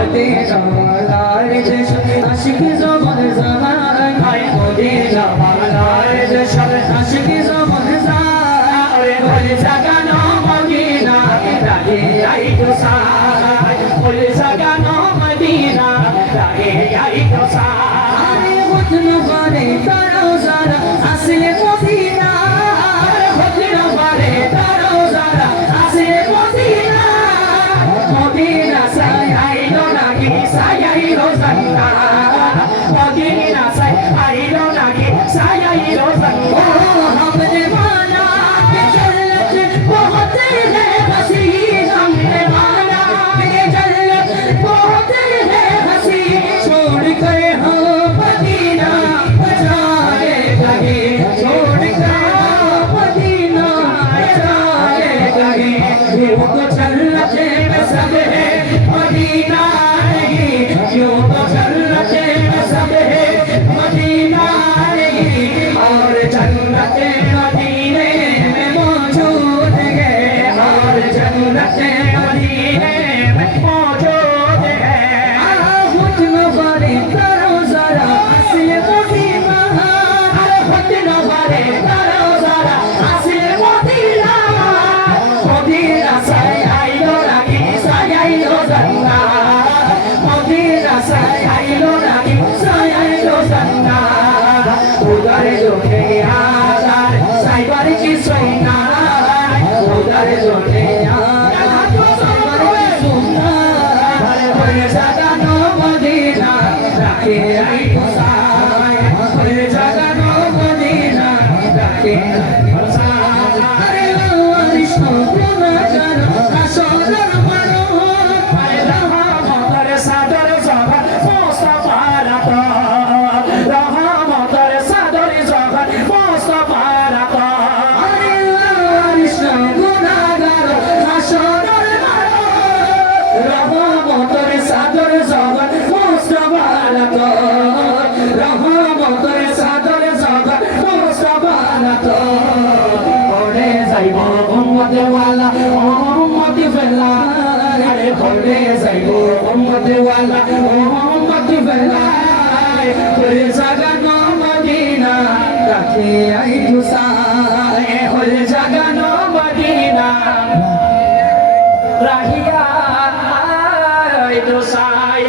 Medina ওয়ালার দেশ আশিক জমান জাহান হায় Medina ওয়ালার দেশ আশিক জমান জাহান ওরে জাগানো মদিনা রাগে আই তো সাই ওরে জাগানো মদিনা রাগে আই তো সাই হুজন করে তারো যারা আসলে মদিনা হুজন করে তারো যারা আসলে মদিনা মদিনা সাই আইলো নাকি সাই আইলো জান্না মদিনা সাই আইলো নাকি সাই আইলো জান্না हमने माना कि जन्नत बहुत है हसी हमने माना कि जन्नत बहुत है हसी छोड़ कर हम मदीना जाने लगे छोड़ कर हम मदीना जाने लगे वो तो जन्नत में सब है मदीना नहीं क्यों तो जन्नत में सब है मदीना नहीं और जन्नत मदीने में मौजूद है और जन्नत मदीने में मौजूद है हुस्न वाले करो जरा असली मदीना हुस्न वाले करो जरा असली मदीना मदीना साय आइलो रागी साय आइलो जन्ना मदीना साय आइलो रागी साय आइलो जन्ना उधर जो है यार साइबर की सोना उधर जो है यार साइबर की सोना हरे जगह नो मदीना राखे आई तो साय हरे जगह नो मदीना राखे आई तो साय हरे वारिश नो गुना जानो काशोदर मनो हरे रहा मदर सादर जगह मुस्तफा राता रहा मदर सादर जगह मुस्तफा राता हरे वारिश नो गुना जानो काशोदर मनो रहा मदर सादर जगह मुस्तफा राता रहा मदर सादर जगह मुस्तफा राता ओरे जाइबो उम्मत वाला उम्मत फेला अरे ओरे जाइबो उम्मत वाला उम्मत फेला ओरे जागा नो मदीना राखे आई तो साए ओरे जागा नो मदीना राहिया आई तो साए